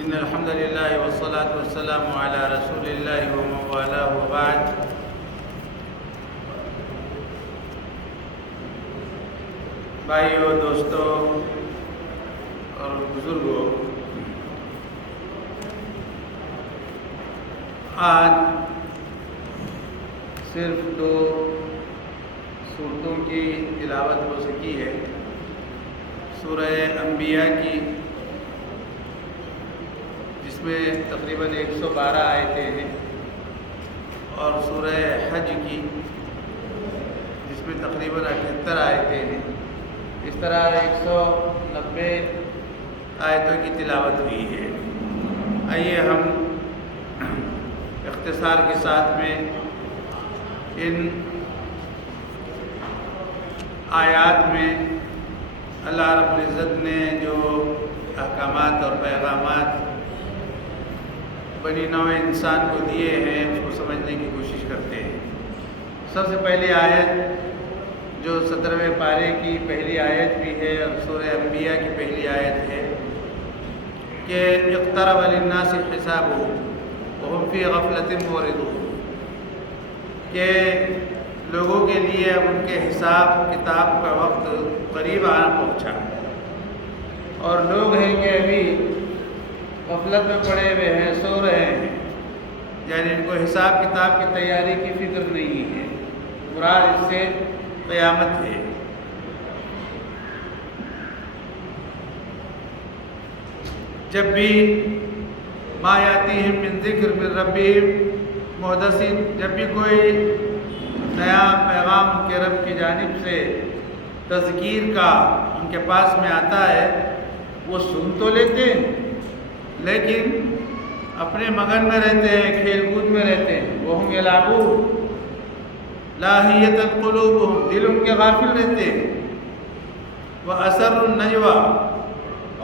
إن الحمد لله والصلاة والسلام على رسول الله ومن والاه وبعد. بھائیوں، دوستوں اور بزرگوں، آج صرف 2 صورتوں کی تلاوت ہو سکی ہے. سورہ انبیاء کی، جس میں تقریباً 112 آیتیں ہیں، اور سورہ حج کی، جس میں تقریباً 78 آیتیں ہیں. اس طرح 190 آیتوں کی تلاوت ہوئی ہے. آئیے ہم اختصار کے ساتھ میں ان آیات میں اللہ رب العزت نے جو احکامات اور پیغامات بنی نوع انسان کو دیے ہیں اس کو سمجھنے کی کوشش کرتے ہیں. سب سے پہلی آیت جو 17ویں پارے کی پہلی آیت بھی ہے اور سورہ انبیاء کی پہلی آیت ہے کہ اقترب للناس حسابهم وهم فی غفلۃ معرضون، کہ لوگوں کے لیے اب ان کے حساب کتاب کا وقت قریب آنا پہنچا، اور لوگ ہیں کہ ابھی غفلت میں پڑے ہوئے ہیں، سو رہے ہیں، یعنی ان کو حساب کتاب کی تیاری کی فکر نہیں ہے. مراد اس سے قیامت ہے. جب بھی ما یاتیہم من ذکر من ربہم محدث، جب بھی کوئی نیا پیغام ان کے رب کی جانب سے تذکیر کا ان کے پاس میں آتا ہے، وہ سن تو لیتے ہیں لیکن اپنے مگن میں رہتے ہیں، کھیل کود میں رہتے ہیں. وہم یلعبون لاہیۃ قلوبہم، دل ان کے غافل رہتے ہیں. وَأَسَرُّ النَّجْوَىٰ،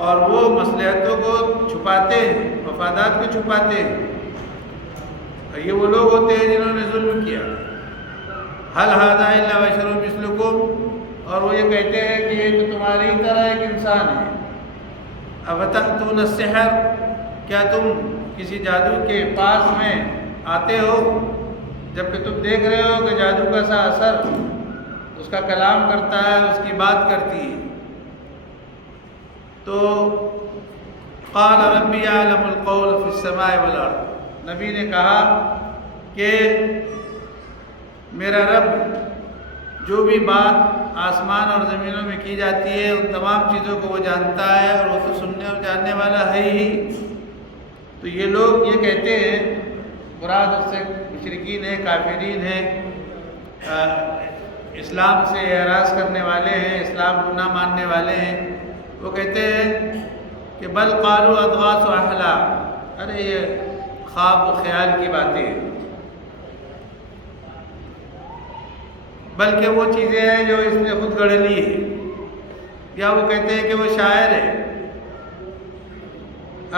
اور وہ مصلحتوں کو چھپاتے ہیں، مفادات کو چھپاتے ہیں. اور یہ وہ لوگ ہوتے ہیں جنہوں نے ظلم کیا. هَلْ هَٰذَا إِلَّا بَشَرٌ مِثْلُكُمْ، اور وہ یہ کہتے ہیں کہ یہ تو تمہاری طرح ایک انسان ہے. أَفَتَأْتُونَ السِّحْرَ، کیا تم کسی جادو کے پاس میں آتے ہو جبکہ تم دیکھ رہے ہو کہ جادو کا سا اثر اس کا کلام کرتا ہے، اس کی بات کرتی ہے. تو قال ربی یعلم القول فی السماء والارض، نبی نے کہا کہ میرا رب جو بھی بات آسمان اور زمینوں میں کی جاتی ہے ان تمام چیزوں کو وہ جانتا ہے، اور وہ تو سننے اور جاننے والا ہے ہی. تو یہ لوگ یہ کہتے ہیں، مراد اس سے مشرکین ہیں، کافرین ہیں، اسلام سے اعراض کرنے والے ہیں، اسلام کو نہ ماننے والے ہیں. وہ کہتے ہیں کہ بل قالوا اضغاث احلام، ارے یہ خواب و خیال کی باتیں ہیں، بلکہ وہ چیزیں ہیں جو اس نے خود گڑھ لی ہے. یا وہ کہتے ہیں کہ وہ شاعر ہے.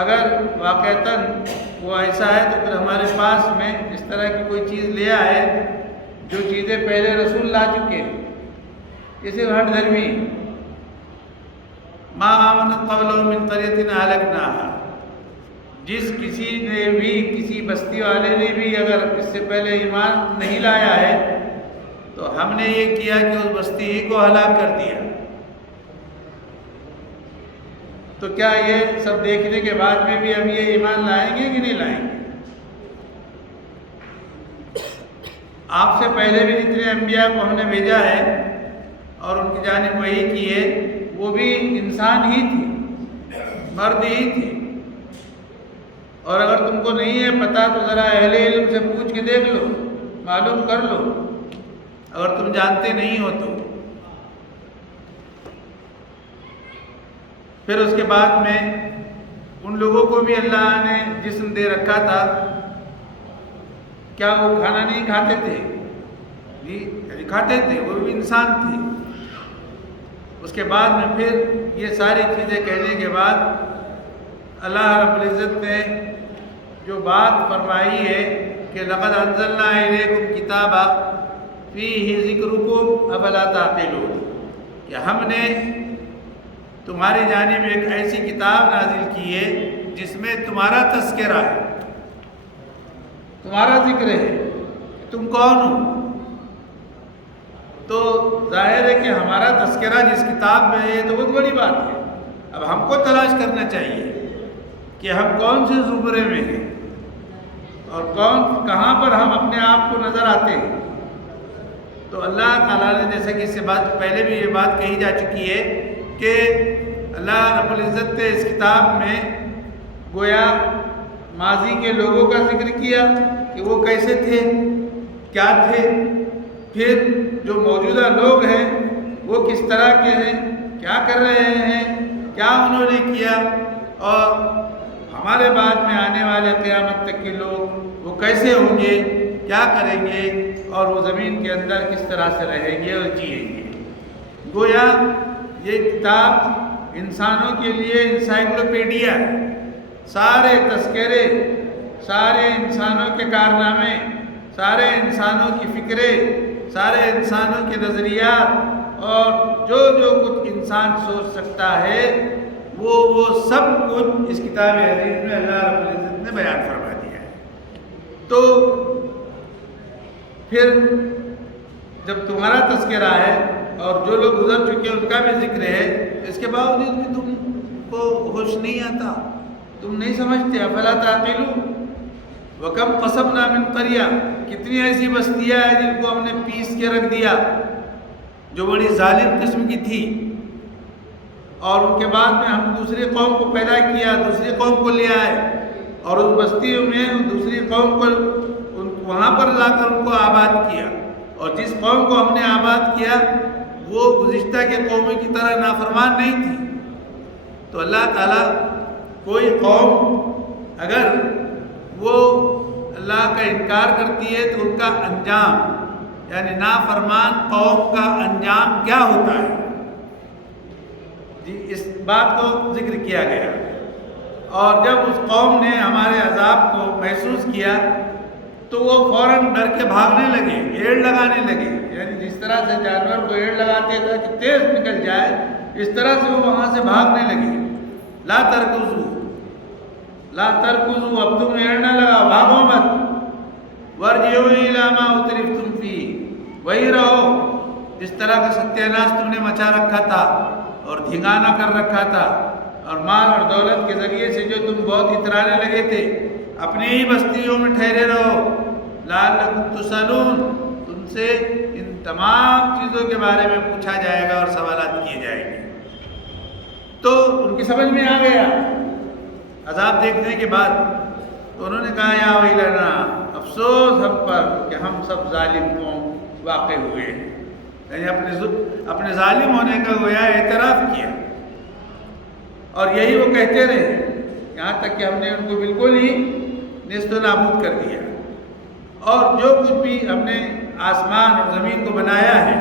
اگر واقعتاً وہ ایسا ہے تو پھر ہمارے پاس میں اس طرح کی کوئی چیز لے آئے جو چیزیں پہلے رسول لا چکے. یہ صرف ہٹ دھرمی. ما آمنت قبلہم من قریۃ اہلکناہا، جس کسی نے بھی، کسی بستی والے نے بھی اگر اس سے پہلے ایمان نہیں لایا ہے تو ہم نے یہ کیا کہ اس بستی ہی کو ہلاک کر دیا. تو کیا یہ سب دیکھنے کے بعد میں بھی ہم یہ ایمان لائیں گے کہ نہیں لائیں گے؟ آپ سے پہلے بھی جتنے انبیاء کو ہم نے بھیجا ہے اور ان کی جانب وحی کی ہے، وہ بھی انسان ہی تھے، مرد ہی تھے. اور اگر تم کو نہیں ہے پتہ تو ذرا اہل علم سے پوچھ کے دیکھ لو، معلوم کر لو، اگر تم جانتے نہیں ہو تو. پھر اس کے بعد میں ان لوگوں کو بھی اللہ نے جسم دے رکھا تھا، کیا وہ کھانا نہیں کھاتے تھے؟ جی کھاتے تھے، وہ بھی انسان تھے. اس کے بعد میں پھر یہ ساری چیزیں کہنے کے بعد اللہ رب العزت نے جو بات فرمائی ہے کہ لقد انزلنا الیکم کتابا فیہ ذکرکم افلا تعقلون، کہ ہم نے تمہاری جانب ایک ایسی کتاب نازل کی ہے جس میں تمہارا تذکرہ ہے، تمہارا ذکر ہے، تم کون ہو. تو ظاہر ہے کہ ہمارا تذکرہ جس کتاب میں ہے تو بہت بڑی بات ہے. اب ہم کو تلاش کرنا چاہیے کہ ہم کون سے زمرے میں ہیں اور کہاں پر ہم اپنے آپ کو نظر آتے ہیں. تو اللہ تعالیٰ نے جیسے کہ اس سے بات پہلے بھی یہ بات کہی جا چکی ہے کہ اللہ رب العزت نے اس کتاب میں گویا ماضی کے لوگوں کا ذکر کیا کہ وہ کیسے تھے، کیا تھے، پھر جو موجودہ لوگ ہیں وہ کس طرح کے ہیں، کیا کر رہے ہیں، کیا انہوں نے کیا، اور ہمارے بعد میں آنے والے قیامت تک کے لوگ وہ کیسے ہوں گے، کیا کریں گے، اور وہ زمین کے اندر کس طرح سے رہیں گے اور جئیں گے. گویا یہ کتاب انسانوں کے لیے انسائکلوپیڈیا ہے. سارے تذکرے، سارے انسانوں کے کارنامے، سارے انسانوں کی فکریں، سارے انسانوں کے نظریات اور جو کچھ انسان سوچ سکتا ہے وہ سب کچھ اس کتاب عزیز میں اللہ رب العزت نے بیان فرما دیا ہے. تو پھر جب تمہارا تذکرہ ہے اور جو لوگ گزر چکے ان کا بھی ذکر ہے، اس کے باوجود بھی تم کو ہوش نہیں آتا، تم نہیں سمجھتے. افلا تعقلون. وَكَمْ قَصَمْنَا مِنْ قَرْيَةٍ. کتنی ایسی بستیاں ہیں جن کو ہم نے پیس کے رکھ دیا جو بڑی ظالم قسم کی تھی، اور ان کے بعد میں ہم دوسری قوم کو پیدا کیا، دوسری قوم کو لے آئے اور اس بستیوں میں دوسری قوم کو وہاں پر لا کر ان کو آباد کیا. اور جس قوم کو ہم نے آباد کیا وہ گزشتہ کے قوموں کی طرح نافرمان نہیں تھی. تو اللہ تعالیٰ کوئی قوم اگر وہ اللہ کا انکار کرتی ہے تو ان کا انجام، یعنی نافرمان قوم کا انجام کیا ہوتا ہے، جی اس بات کو ذکر کیا گیا. اور جب اس قوم نے ہمارے عذاب کو محسوس کیا تو وہ فوراً ڈر کے بھاگنے لگے، ایڑ لگانے لگے. یعنی جس طرح سے جانور کو ایڑ لگاتے تھے کہ تیز نکل جائے، اس طرح سے وہ وہاں سے بھاگنے لگے. لا ترکزو، لا ترکزو، اب تم ایڑ نہ لگاؤ، بھاگو مت. ورجعوا الی ما اترفتم فیہ، وہی رہو جس طرح کا ستیہ ناش تم نے مچا رکھا تھا اور دھنگانا کر رکھا تھا، اور مال اور دولت کے ذریعے سے جو تم بہت اترانے لگے تھے. اپنی ہی بستیوں میں ٹھہرے رہو. لعلکم تسألون، تم سے ان تمام چیزوں کے بارے میں پوچھا جائے گا اور سوالات کیے جائیں گے. تو ان کی سمجھ میں آ گیا عذاب دیکھنے کے بعد. تو انہوں نے کہا یا ویلنا، افسوس ہم پر کہ ہم سب ظالم قوم واقع ہوئے. یعنی اپنے ظالم ہونے کا گویا اعتراف کیا، اور یہی وہ کہتے رہے یہاں تک کہ ہم نے ان کو بالکل ہی نیست و نابود کر دیا. اور جو کچھ بھی ہم نے آسمان اور زمین کو بنایا ہے،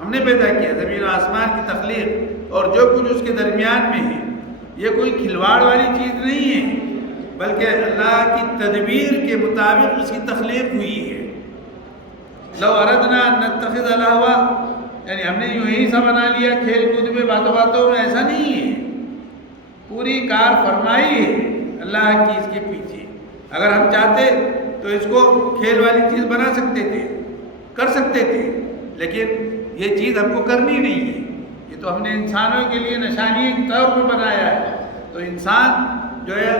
ہم نے پیدا کیا زمین و آسمان کی تخلیق، اور جو کچھ اس کے درمیان میں ہے، یہ کوئی کھلواڑ والی چیز نہیں ہے، بلکہ اللہ کی تدبیر کے مطابق اس کی تخلیق ہوئی ہے. لو اردنا ان نتخذ لہوا، یعنی ہم نے یوں ہی سا بنا لیا کھیل کود میں، باتوں باتوں میں، ایسا نہیں ہے. پوری کار فرمائی ہے اللہ کی اس کے پیچھے. اگر ہم چاہتے تو اس کو کھیل والی چیز بنا سکتے تھے، کر سکتے تھے، لیکن یہ چیز ہم کو کرنی نہیں ہے. یہ تو ہم نے انسانوں کے لیے نشانی کے طور پر بنایا ہے. تو انسان جو ہے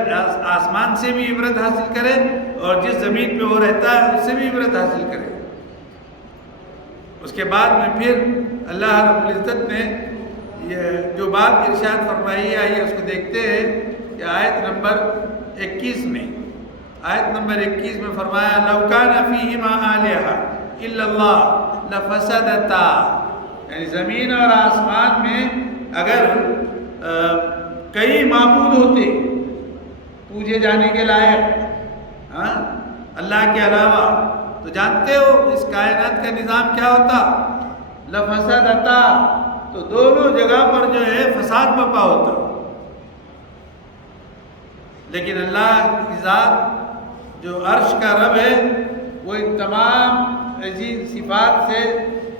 آسمان سے بھی عبرت حاصل کرے اور جس زمین پہ وہ رہتا ہے اس سے بھی عبرت حاصل کرے. اس کے بعد میں پھر اللہ رب العزت نے یہ جو بات ارشاد فرمائی ہے، آئیے اس کو دیکھتے ہیں کہ آیت نمبر 21 میں، آیت نمبر 21 میں فرمایا لو کان فیہما آلہۃ الا اللہ لفسدتا. یعنی زمین اور آسمان میں اگر کئی معبود ہوتے پوجے جانے کے لائق اللہ کے علاوہ، تو جانتے ہو اس کائنات کا نظام کیا ہوتا؟ لفسدتا، تو دونوں جگہ پر جو ہے فساد برپا ہوتا. لیکن اللہ کی ذات جو عرش کا رب ہے وہ ان تمام ایسی صفات سے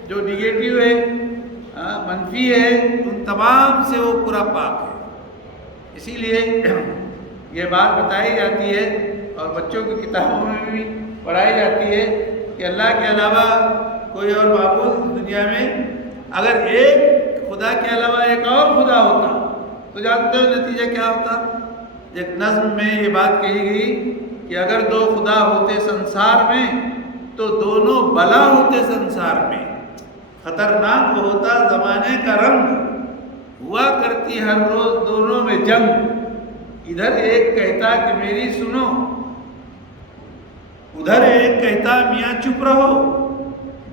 جو نگیٹو ہے، منفی ہے، ان تمام سے وہ پورا پاک ہے. اسی لیے یہ بات بتائی جاتی ہے اور بچوں کی کتابوں میں بھی پڑھائی جاتی ہے کہ اللہ کے علاوہ کوئی اور معبود دنیا میں اگر ایک خدا کے علاوہ ایک اور خدا ہوتا تو جانتے ہو نتیجہ کیا ہوتا؟ ایک نظم میں یہ بات کہی گئی کہ اگر دو خدا ہوتے سنسار میں تو دونوں بلا ہوتے سنسار میں، خطرناک ہوتا زمانے کا رنگ، ہوا کرتی ہر روز دونوں میں جنگ، ادھر ایک کہتا کہ میری سنو، ادھر ایک کہتا میاں چپ رہو،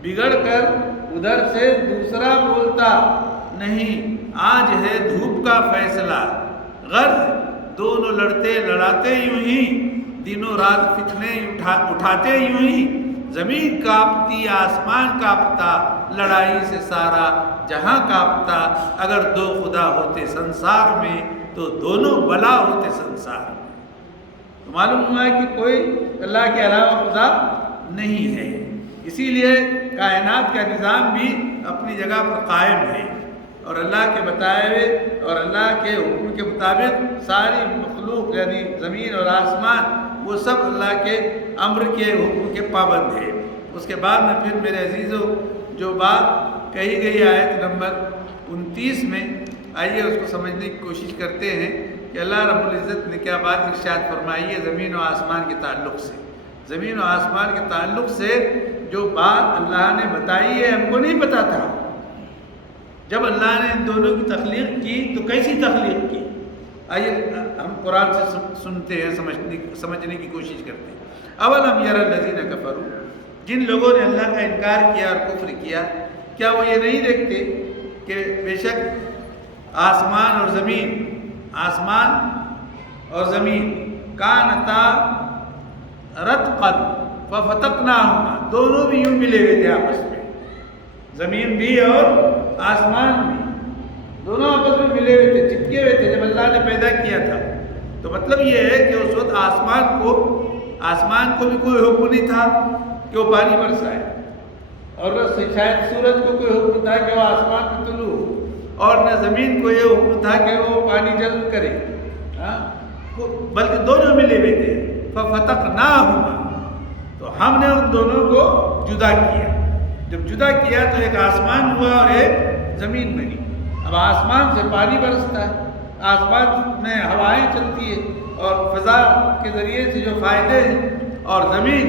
بگڑ کر ادھر سے دوسرا بولتا نہیں آج ہے دھوپ کا فیصلہ، غرض دونوں لڑتے لڑاتے یوں ہی، دنوں رات فتنے اٹھاتے یوں ہی، زمین کانپتی آسمان کانپتا، لڑائی سے سارا جہاں کانپتا، اگر دو خدا ہوتے سنسار میں تو دونوں بلا ہوتے سنسار میں۔ تو معلوم ہوا ہے کہ کوئی اللہ کے علاوہ خدا نہیں ہے، اسی لیے کائنات کا نظام بھی اپنی جگہ پر قائم ہے، اور اللہ کے بتائے ہوئے اور اللہ کے حکم کے مطابق ساری مخلوق یعنی زمین اور آسمان وہ سب اللہ کے امر کے حکم کے پابند ہے۔ اس کے بعد میں پھر میرے عزیزوں جو بات کہی گئی آیت نمبر 29 میں، آئیے اس کو سمجھنے کی کوشش کرتے ہیں کہ اللہ رب العزت نے کیا بات ارشاد فرمائی ہے زمین و آسمان کے تعلق سے۔ زمین و آسمان کے تعلق سے جو بات اللہ نے بتائی ہے ہم کو نہیں پتا تھا۔ جب اللہ نے ان دونوں کی تخلیق کی تو کیسی تخلیق کی؟ آئیے ہم قرآن سے سنتے ہیں، سمجھنے کی کوشش کرتے ہیں۔ اولم یری الذین کفروا، جن لوگوں نے اللہ کا انکار کیا اور کفر کیا، کیا وہ یہ نہیں دیکھتے کہ بے شک آسمان اور زمین کانتا رتقا ففتقناہما، دونوں بھی یوں ملے ہوئے تھے آپس میں، زمین بھی اور آسمان بھی دونوں آپس میں ملے ہوئے تھے، چپکے ہوئے تھے جب اللہ نے پیدا کیا تھا۔ تو مطلب یہ ہے کہ اس وقت آسمان کو بھی کوئی حکم نہیں تھا کہ وہ پانی برسائے، اور شاید سورج کو کوئی حکم تھا کہ وہ آسمان پہ طلوع ہو، اور نہ زمین کو یہ حکم تھا کہ وہ پانی جذب کرے، بلکہ دونوں ملے ہوئے تھے۔ ففتقناہما، تو ہم نے ان دونوں کو جدا کیا۔ جب جدا کیا تو ایک آسمان ہوا اور ایک زمین بنی۔ اب آسمان سے پانی برستا ہے، آسمان میں ہوائیں چلتی ہیں اور فضا کے ذریعے سے جو فائدے ہیں، اور زمین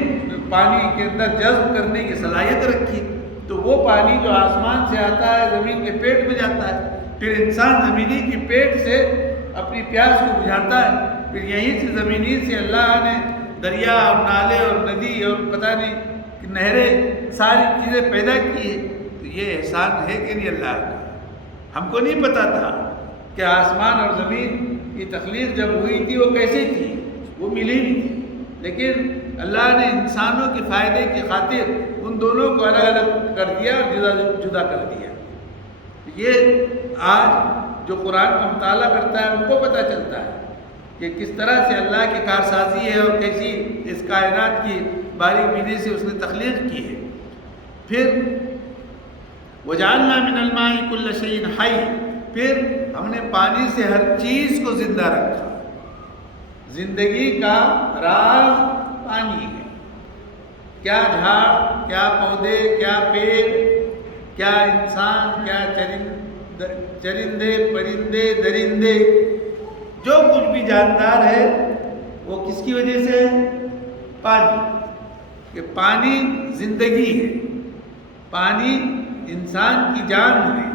پانی کے اندر جذب کرنے کی صلاحیت رکھی، تو وہ پانی جو آسمان سے آتا ہے زمین کے پیٹ میں جاتا ہے، پھر انسان زمینی کی پیٹ سے اپنی پیاس کو بجھاتا ہے، پھر یہیں سے زمینی سے اللہ نے دریا اور نالے اور ندی اور پتہ نہیں نہریں ساری چیزیں پیدا کی ہیں۔ تو یہ احسان ہے کہ نہیں اللہ کا؟ ہم کو نہیں پتا تھا کہ آسمان اور زمین کی تخلیق جب ہوئی تھی وہ کیسے تھی، وہ ملی نہیں تھی، لیکن اللہ نے انسانوں کے فائدے کی خاطر ان دونوں کو الگ الگ کر دیا اور جدا کر دیا۔ یہ آج جو قرآن کا مطالعہ کرتا ہے ان کو پتہ چلتا ہے کہ کس طرح سے اللہ کی کارسازی ہے اور کیسی اس کائنات کی باریک بینی سے اس نے تخلیق کی ہے۔ پھر وَجَعَلْنَا مِنَ الْمَاءِ كُلَّ شَيْءٍ حَيٍّ، پھر ہم نے پانی سے ہر چیز کو زندہ رکھا۔ زندگی کا راز پانی ہے، کیا جھاڑ، کیا پودے، کیا پیڑ، کیا انسان، کیا چرندے پرندے درندے، جو کچھ بھی جاندار ہے وہ کس کی وجہ سے ہے؟ پانی، کہ پانی زندگی ہے، پانی انسان کی جان ہے،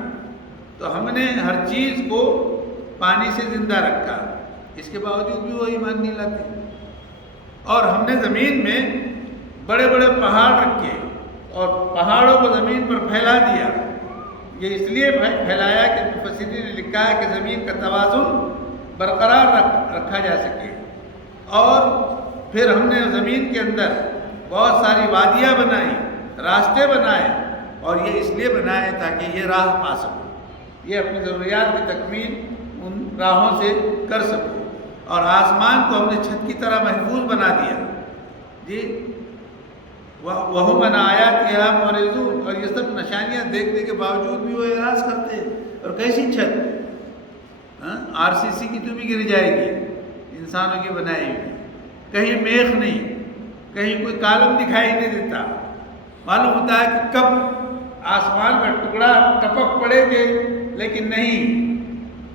تو ہم نے ہر چیز کو پانی سے زندہ رکھا، اس کے باوجود بھی وہ ایمان نہیں لاتے۔ اور ہم نے زمین میں بڑے بڑے پہاڑ رکھے اور پہاڑوں کو زمین پر پھیلا دیا۔ یہ اس لیے پھیلایا کہ مفسرین نے لکھا ہے کہ زمین کا توازن برقرار رکھا جا سکے۔ اور پھر ہم نے زمین کے اندر بہت ساری وادیاں بنائی، راستے بنائے، اور یہ اس لیے بنائے تاکہ یہ راہ پا سکو، یہ اپنی ضروریات کی تکمیل ان راہوں سے کر سکو۔ اور آسمان کو ہم نے چھت کی طرح محفوظ بنا دیا جی، وَهُمْ عَنْ آيَاتِهَا مُعْرِضُونَ، اور یہ سب نشانیاں دیکھنے کے باوجود بھی وہ اعراض کرتے ہیں۔ اور کیسی چھت؟ RCC کی تو بھی گر جائے گی، انسانوں کی بنائی ہوئی، کہیں میخ نہیں، کہیں کوئی کالم دکھائی نہیں دیتا، معلوم ہوتا ہے کہ کب آسمان میں ٹکڑا ٹپک پڑے گے، لیکن نہیں،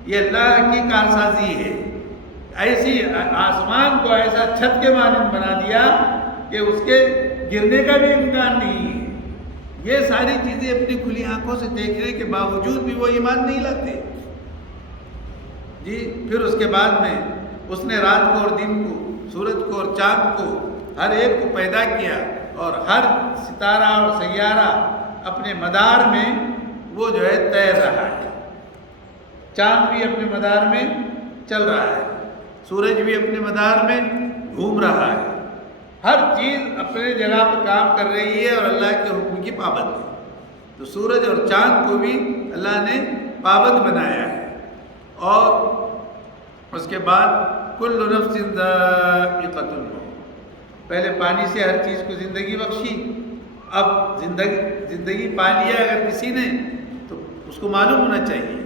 یہ اللہ کی کارسازی ہے۔ ایسی آسمان کو ایسا چھت کے مانند بنا دیا کہ اس کے گرنے کا بھی امکان نہیں ہے۔ یہ ساری چیزیں اپنی کھلی آنکھوں سے دیکھنے کے باوجود بھی وہ ایمان نہیں لاتے جی۔ پھر اس کے بعد میں اس نے رات کو اور دن کو، سورج کو اور چاند کو، ہر ایک کو پیدا کیا، اور ہر ستارہ اور سیارہ اپنے مدار میں وہ جو ہے تیر رہا ہے۔ چاند بھی اپنے مدار میں چل رہا ہے، سورج بھی اپنے مدار میں گھوم رہا ہے، ہر چیز اپنے جگہ پر کام کر رہی ہے اور اللہ کے حکم کی پابند ہے۔ تو سورج اور چاند کو بھی اللہ نے پابند بنایا ہے۔ اور اس کے بعد کل نفس ذائقۃ الموت، پہلے پانی سے ہر چیز کو زندگی بخشی، اب زندگی پا لیا اگر کسی نے تو اس کو معلوم ہونا چاہیے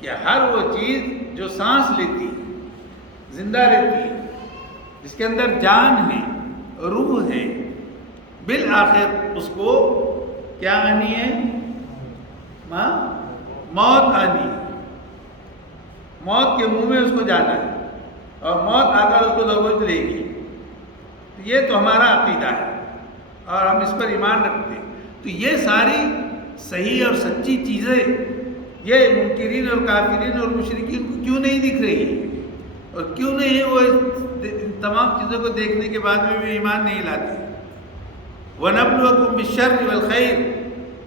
کہ ہر وہ چیز جو سانس لیتی، زندہ رہتی ہے، جس کے اندر جان ہے، روح ہے، بالآخر اس کو کیا آنی ہے؟ موت آنی ہے۔ موت کے منہ میں اس کو جانا ہے، اور موت آ کر اس کو دبوچ لے گی۔ یہ تو ہمارا عقیدہ ہے اور ہم اس پر ایمان رکھتے ہیں۔ تو یہ ساری صحیح اور سچی چیزیں یہ منکرین اور کافرین اور مشرکین کو کیوں نہیں دکھ رہی، اور کیوں نہیں وہ ان تمام چیزوں کو دیکھنے کے بعد میں بھی ایمان نہیں لاتے؟ وَنَبْلُوَكُمْ بِالشَّرِّ وَالْخَيْرِ،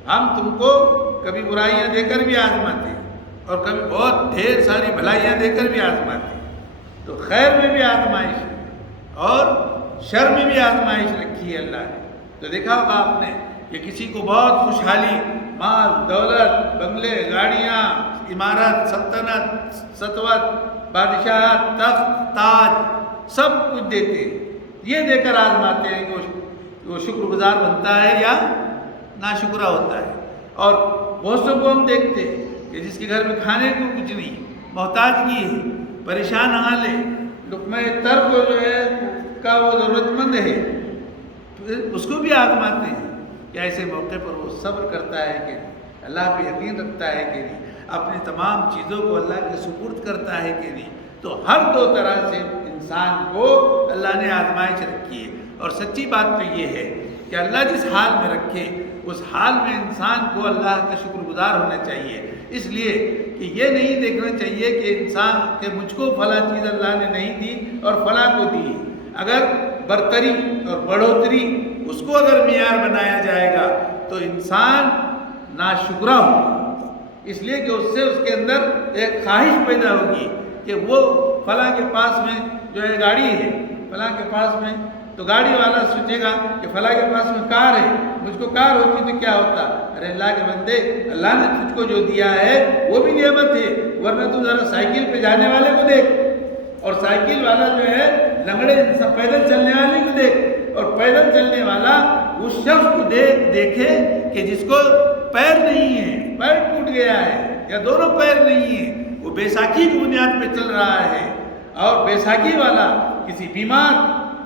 ہم تم کو کبھی برائیاں دے کر بھی آزماتے ہیں اور کبھی بہت ڈھیر ساری بھلائیاں دے کر بھی آزماتے ہیں۔ تو خیر میں بھی آزمائش ہے اور شر میں بھی آزمائش رکھی ہے اللہ نے۔ تو دیکھا ہوگا آپ نے کہ کسی کو بہت خوشحالی، مال دولت، بنگلے، گاڑیاں، عمارت، سلطنت، سطوت، بادشاہت، تخت، تاج، سب کچھ دیتے ہیں، یہ دے کر آزماتے ہیں کہ وہ شکر گزار بنتا ہے یا ناشکرہ ہوتا ہے۔ اور بہت سے کو ہم دیکھتے ہیں کہ جس کے گھر میں کھانے کو کچھ نہیں، محتاجگی ہے، پریشان حال ہے، لقمہ تر کو جو ہے کا وہ ضرورت مند ہے، اس کو بھی آزماتے ہیں کہ ایسے موقع پر وہ صبر کرتا ہے کہ اللہ پہ یقین رکھتا ہے کہ نہیں، اپنی تمام چیزوں کو اللہ کے سپرد کرتا ہے کہ نہیں۔ تو ہر دو طرح سے انسان کو اللہ نے آزمائش رکھی ہے۔ اور سچی بات تو یہ ہے کہ اللہ جس حال میں رکھے اس حال میں انسان کو اللہ کا شکر گزار ہونا چاہیے۔ اس لیے کہ یہ نہیں دیکھنا چاہیے کہ انسان کہ مجھ کو فلاں چیز اللہ نے نہیں دی اور فلاں کو دی۔ اگر برتری اور بڑھوتری اس کو اگر معیار بنایا جائے گا تو انسان ناشکرہ ہوگا، اس لیے کہ اس سے اس کے اندر ایک خواہش پیدا ہوگی کہ وہ فلاں کے پاس میں جو ہے گاڑی ہے، فلاں کے پاس میں، تو گاڑی والا سوچے گا کہ فلاں کے پاس میں کار ہے، مجھ کو کار ہوتی تو کیا ہوتا؟ ارے اللہ کے بندے، اللہ نے تجھ کو جو دیا ہے وہ بھی نعمت ہے، ورنہ تو ذرا سائیکل پہ جانے والے کو دیکھ، اور سائیکل والا جو ہے لنگڑے پیدل چلنے والے کو دیکھ، اور پیدل چلنے والا اس شخص کو دیکھے کہ جس کو پیر نہیں ہے، پیر ٹوٹ گیا ہے یا دونوں پیر نہیں ہیں، وہ بیساکھی کی بنیاد پہ چل رہا ہے، اور بیساکھی والا کسی بیمار،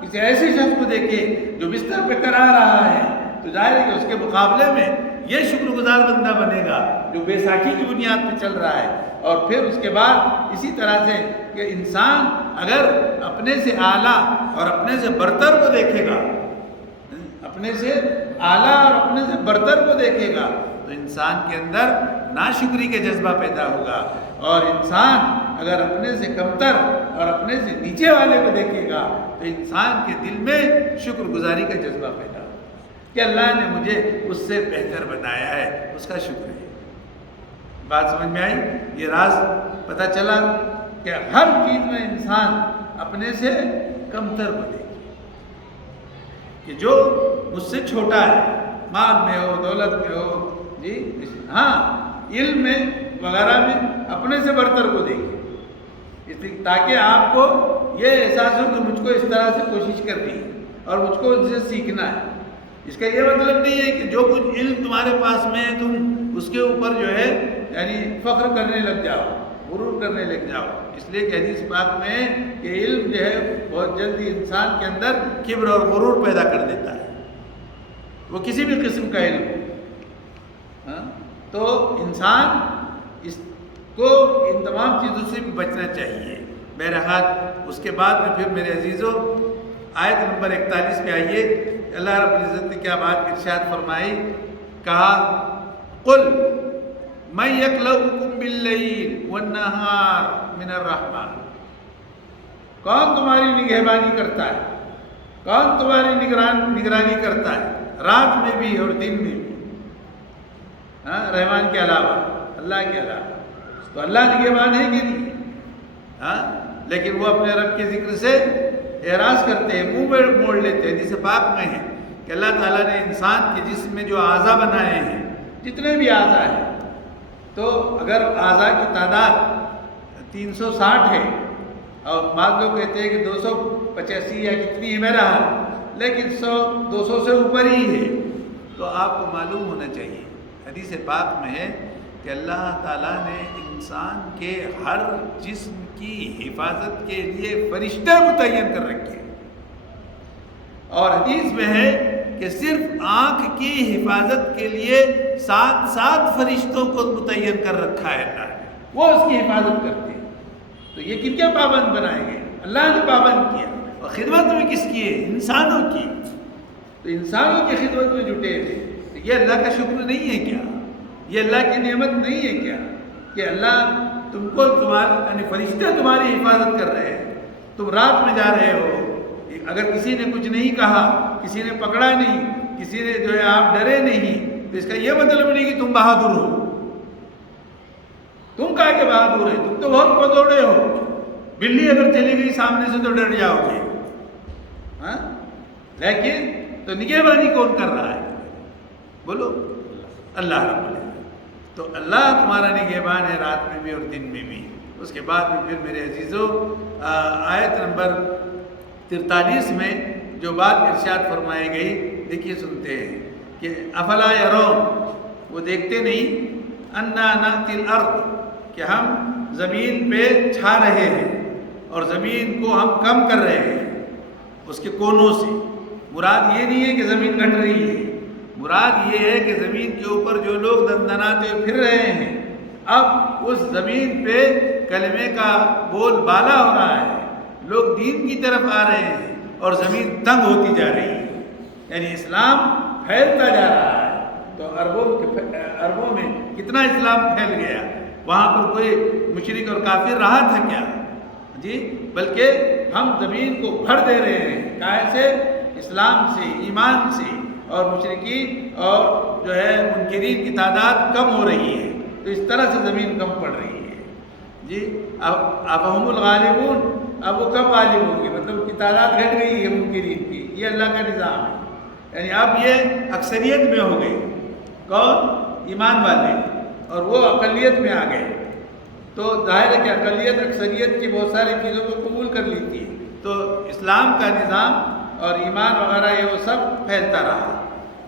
کسی ایسے شخص کو دیکھے جو بستر پہ کرا رہا ہے، تو ظاہر ہے کہ اس کے مقابلے میں یہ شکر گزار بندہ بنے گا جو بیساکھی کی بنیاد پہ چل رہا ہے۔ اور پھر اس کے بعد اسی طرح سے کہ انسان اگر اپنے سے اعلیٰ اور اپنے سے برتر کو دیکھے گا، اپنے سے اعلیٰ اور اپنے سے برتر کو دیکھے گا، تو انسان کے اندر ناشکری کا جذبہ پیدا ہوگا، اور انسان اگر اپنے سے کمتر اور اپنے سے نیچے والے کو دیکھے گا تو انسان کے دل میں شکر گزاری کا جذبہ پیدا ہوگا کہ اللہ نے مجھے اس سے بہتر بنایا ہے، اس کا شکر ہے۔ بات سمجھ میں آئی؟ یہ راز پتہ چلا کہ ہر چیز میں انسان اپنے سے کمتر کو دیکھے، کہ جو مجھ سے چھوٹا ہے، مال میں ہو، دولت میں ہو، جی ہاں، علم میں وغیرہ میں اپنے سے برتر کو دیکھے، تاکہ آپ کو یہ احساس ہو کہ مجھ کو اس طرح سے کوشش کرنی ہے اور مجھ کو ان سے سیکھنا ہے۔ اس کا یہ مطلب نہیں ہے کہ جو کچھ علم تمہارے پاس میں ہے تم اس کے اوپر جو ہے یعنی فخر کرنے لگ جاؤ، غرور کرنے لگ جاؤ. اس لیے کہ حدیث پاک میں ہے کہ علم جو ہے بہت جلدی انسان کے اندر کبر اور غرور پیدا کر دیتا ہے، وہ کسی بھی قسم کا علم ہو. تو انسان اس کو ان تمام چیزوں سے بھی بچنا چاہیے. بہرحال اس کے بعد میں پھر میرے عزیزوں آیت نمبر 41 پہ آئیے. اللہ رب العزت نے کیا بات ارشاد فرمائی؟ کہا قل من یکلؤکم باللیل والنہار من الرحمن. کون تمہاری نگہبانی کرتا ہے، کون تمہاری نگرانی کرتا ہے رات میں بھی اور دن میں بھی، رحمان کے علاوہ، اللہ کے علاوہ. تو اللہ نگہبان ہے کہ نہیں؟ لیکن وہ اپنے رب کے ذکر سے اعراض کرتے ہیں، منہ موڑ لیتے ہیں. حدیث پاک میں ہے کہ اللہ تعالیٰ نے انسان کے جسم میں جو اعضا بنائے ہیں، جتنے بھی اعضا ہیں، تو اگر اعضا کی تعداد 360 ہے اور بعض لوگ کہتے ہیں کہ 285 یا کتنی ہے میرا حال، لیکن 100-200 سے اوپر ہی ہے، تو آپ کو معلوم ہونا چاہیے حدیث پاک میں ہے کہ اللہ تعالیٰ نے انسان کے ہر جسم کی حفاظت کے لیے فرشتے متعین کر رکھے ہیں. اور حدیث میں ہے کہ صرف آنکھ کی حفاظت کے لیے 7 فرشتوں کو متعین کر رکھا ہے اللہ نے، وہ اس کی حفاظت کرتے ہیں. تو یہ کن کے پابند بنائے گئے؟ اللہ نے پابند کیا. اور خدمت میں کس کی ہے؟ انسانوں کی. تو انسانوں کی خدمت میں جٹے تھے. یہ اللہ کا شکر نہیں ہے کیا؟ یہ اللہ کی نعمت نہیں ہے کیا کہ اللہ تم کو یعنی فرشتے تمہاری حفاظت کر رہے ہیں؟ تم رات میں جا رہے ہو، اگر کسی نے کچھ نہیں کہا، کسی نے پکڑا نہیں، کسی نے جو ہے آپ ڈرے نہیں، تو اس کا یہ مطلب نہیں کہ تم بہادر ہو. تم کہا کہ بہادر ہے؟ تم تو بہت پدوڑے ہو. بلی اگر چلی گئی سامنے سے تو ڈر جاؤ گے. لیکن تو نگہبانی کون کر رہا ہے؟ بولو، اللہ رب العزت. تو اللہ تمہارا نگہبان ہے رات میں بھی اور دن میں بھی. اس کے بعد میں پھر میرے عزیزوں آیت نمبر 43 میں جو بات ارشاد فرمائی گئی، دیکھیے سنتے ہیں کہ افلا یرون، وہ دیکھتے نہیں، انا ناتی الارض، کہ ہم زمین پہ چھا رہے ہیں اور زمین کو ہم کم کر رہے ہیں اس کے کونوں سے. مراد یہ نہیں ہے کہ زمین گھٹ رہی ہے، مراد یہ ہے کہ زمین کے اوپر جو لوگ دندناتے پھر رہے ہیں، اب اس زمین پہ کلمے کا بول بالا ہو رہا ہے، لوگ دین کی طرف آ رہے ہیں اور زمین تنگ ہوتی جا رہی ہے. یعنی اسلام پھیلتا جا رہا ہے. تو عربوں میں کتنا اسلام پھیل گیا، وہاں پر کوئی مشرک اور کافر رہا تھا کیا؟ جی، بلکہ ہم زمین کو بھر دے رہے ہیں. کائے سے؟ اسلام سے، ایمان سے. اور مشرکین اور جو ہے منکرین کی تعداد کم ہو رہی ہے، تو اس طرح سے زمین کم پڑ رہی ہے. جی، اب ہم الغالبون، اب وہ کب غالب ہوں گے؟ مطلب کی تعداد گھٹ گئی ہے منکرین کی. یہ اللہ کا نظام ہے. یعنی اب یہ اکثریت میں ہو گئی. کون؟ ایمان والے. اور وہ اقلیت میں آ گئے. تو ظاہر ہے کہ اقلیت اکثریت کی بہت ساری چیزوں کو قبول کر لیتی ہے. تو اسلام کا نظام اور ایمان وغیرہ یہ وہ سب پھیلتا رہا.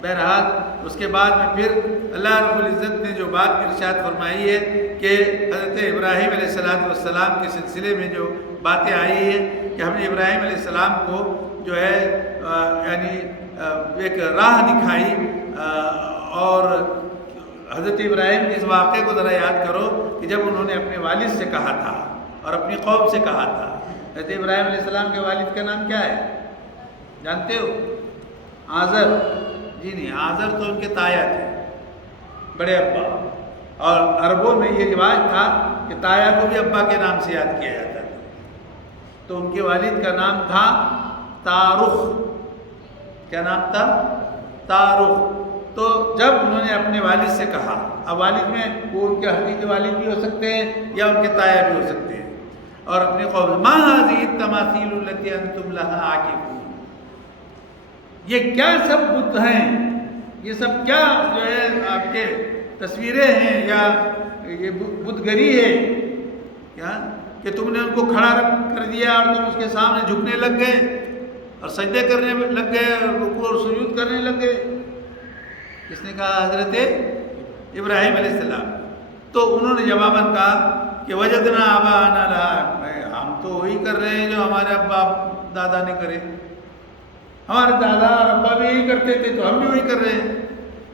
بہرحال اس کے بعد میں پھر اللہ رب العزت نے جو بات ارشاد فرمائی ہے کہ حضرت ابراہیم علیہ السلام کے سلسلے میں جو باتیں آئی ہیں کہ ہم نے ابراہیم علیہ السلام کو جو ہے یعنی ایک راہ دکھائی. اور حضرت ابراہیم کے اس واقعے کو ذرا یاد کرو کہ جب انہوں نے اپنے والد سے کہا تھا اور اپنی قوم سے کہا تھا. حضرت ابراہیم علیہ السلام کے والد کا نام کیا ہے جانتے ہو؟ آزر. جی نہیں، آزر تو ان کے تایا تھے، بڑے ابا. اور عربوں میں یہ رواج تھا کہ تایا کو بھی ابا کے نام سے یاد کیا جاتا تھا. تو ان کے والد کا نام تھا تارخ. کیا نام تھا؟ تارخ. تو جب انہوں نے اپنے والد سے کہا، اب والد میں وہ ان کے حقیقی والد بھی ہو سکتے ہیں یا ان کے تایا بھی ہو سکتے ہیں، اور اپنے قوم ما هذه التماثيل التي انتم لها عاکفون، یہ کیا سب بت ہیں، یہ سب کیا جو ہے آپ کے تصویریں ہیں یا یہ بت گری ہے کیا کہ تم نے ان کو کھڑا کر دیا اور تم اس کے سامنے جھکنے لگ گئے اور سجدے کرنے لگ گئے اور رکوع اور سجود کرنے لگ گئے. کس نے کہا؟ حضرت ابراہیم علیہ السلام. تو انہوں نے جواباً کہا کہ وجدنا آباءنا لہا، ہم تو وہی کر رہے ہیں جو ہمارے ابا دادا نے کرے، ہمارے دادا اور ابا بھی یہی کرتے تھے تو ہم بھی وہی کر رہے ہیں۔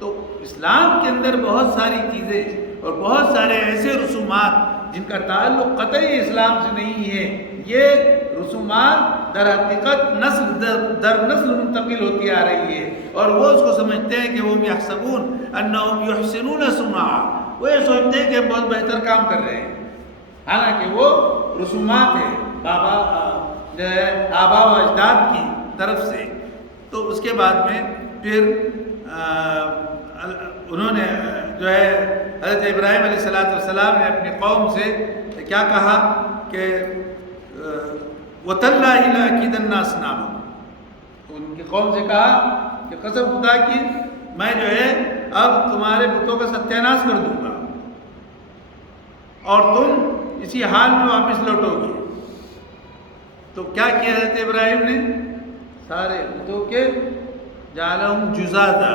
تو اسلام کے اندر بہت ساری چیزیں اور بہت سارے ایسے رسومات جن کا تعلق قطعی اسلام سے نہیں ہے، یہ رسومات در حقیقت نسل در نسل منتقل ہوتی آ رہی ہے، اور وہ اس کو سمجھتے ہیں کہ وہ یحسبون انہم یحسنون صنعا، وہ یہ سوچتے ہیں کہ ہم بہت بہتر کام کر رہے ہیں، حالانکہ وہ رسومات ہیں آبا و اجداد کی طرف سے۔ تو اس کے بعد میں پھر انہوں نے جو ہے حضرت ابراہیم علیہ السلام نے اپنی قوم سے کیا کہا کہ وَتَاللَّهِ لَأَكِيدَنَّ أَصْنَامَكُمْ، ان کی قوم سے کہا کہ قسم خدا کی میں جو ہے اب تمہارے بتوں کا ستیہ ناش کر دوں گا اور تم اسی حال میں واپس لوٹو گے۔ تو کیا کیا حضرت ابراہیم نے؟ سارے بتوں کے جعلہم جزازا،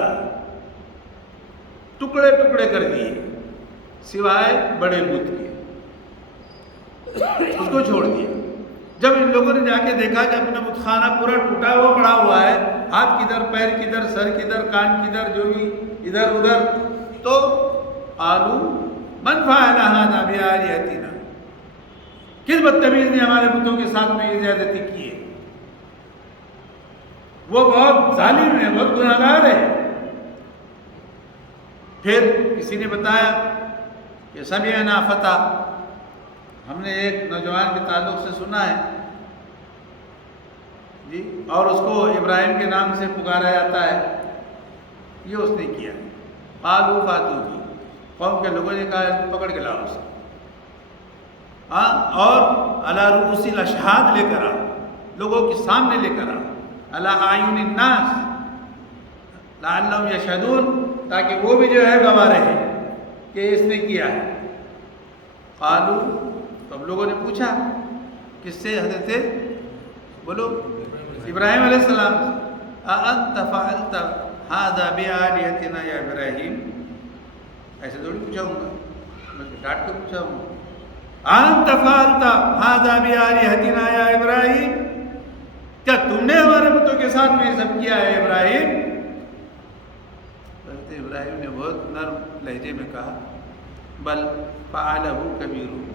ٹکڑے ٹکڑے کر دیے، سوائے بڑے بت کے، اس کو چھوڑ دیا۔ جب ان لوگوں نے جا کے دیکھا کہ اپنا بت خانہ پورا ٹوٹا ہوا پڑا ہوا ہے، ہاتھ کدھر، پیر کدھر، سر کدھر، کان کدھر، جو بھی ادھر ادھر، تو قالوا من فعل هذا بآلهتنا، کس بدتمیز نے ہمارے بتوں کے ساتھ میں یہ زیادتی کی ہے؟ وہ بہت ظالم ہے، بہت گناہگار ہے۔ پھر کسی نے بتایا کہ سمعنا فتى، ہم نے ایک نوجوان کے تعلق سے سنا ہے جی، اور اس کو ابراہیم کے نام سے پکارا جاتا ہے، یہ اس نے کیا۔ قالوا فاتوا بھی، قوم کے لوگوں نے کہا پکڑ کے لاؤ اسے، ہاں، اور علی رؤوس الاشہاد لے کر آؤ، لوگوں کے سامنے لے کر آؤ، علی اعین الناس لعلہم یشہدون، تاکہ وہ بھی جو ہے گواہ رہے کہ اس نے کیا ہے۔ قالوا، تو اب لوگوں نے پوچھا کس سے؟ حضرت بولو ابراہیم علیہ السلام، اَأَنْتَ فَعَلْتَ هَذَا بِآلِهَتِنَا یا ابراہیم، ایسے تھوڑی پوچھا ہوں گا، میں ڈانٹ کے پوچھا ہوں گا، اَأَنْتَ فَعَلْتَ هَذَا بِآلِهَتِنَا یا ابراہیم، کیا تم نے ہمارے بتوں کے ساتھ میں یہ سب کیا ہے ابراہیم؟ حضرت ابراہیم نے بہت نرم لہجے میں کہا بل فعلہ کبیرہم،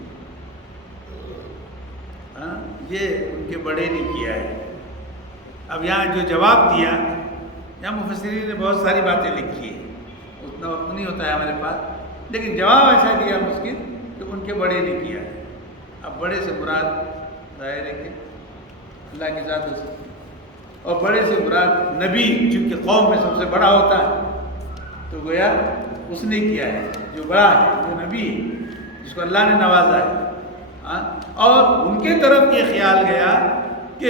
یہ ان کے بڑے نے کیا ہے۔ اب یہاں جو جواب دیا، یہاں مفسرین نے بہت ساری باتیں لکھی ہیں، اتنا وقت نہیں ہوتا ہے ہمارے پاس، لیکن جواب ایسا دیا مسکن کہ ان کے بڑے نے کیا ہے۔ اب بڑے سے مراد ظاہر ہے کہ اللہ کی ذات سے، اور بڑے سے مراد نبی، چونکہ قوم میں سب سے بڑا ہوتا ہے، تو گویا اس نے کیا ہے، جو بڑا ہے، جو نبی ہے، جس کو اللہ نے نوازا ہے۔ اور ان کے طرف یہ خیال گیا کہ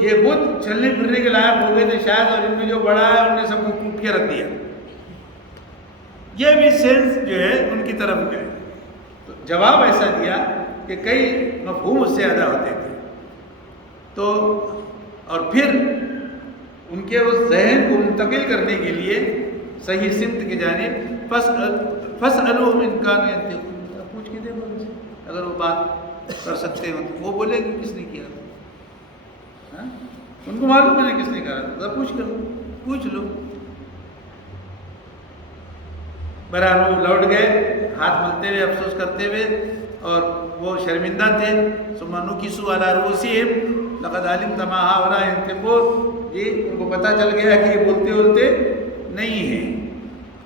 یہ بت چلنے پھرنے کے لائق ہو گئے تھے شاید، اور ان میں جو بڑا ہے ان نے سب کو کوٹ کے رکھ دیا، یہ بھی سینس جو ہے ان کی طرف گئے۔ تو جواب ایسا دیا کہ کئی مفہوم اس سے ادا ہوتے تھے، تو اور پھر ان کے اس ذہن کو منتقل کرنے کے لیے صحیح سمت کی جانب فاسألوہم ان کانوا ینطقون، پوچھ کے دیکھو ان سے، اگر وہ بات کر سکتے ہو تو وہ بولے کہ کس نے کیا تھا، ان کو معلوم ہے کس نے کہا تھا، پوچھ لو۔ بہرحال وہ لوٹ گئے ہاتھ ملتے ہوئے، افسوس کرتے ہوئے، اور وہ شرمندہ تھے۔ ثم نکسوا علی رؤوسہم لقد علمت ما هؤلاء ينطقون، جی ان کو پتہ چل گیا کہ یہ بولتے نہیں ہیں۔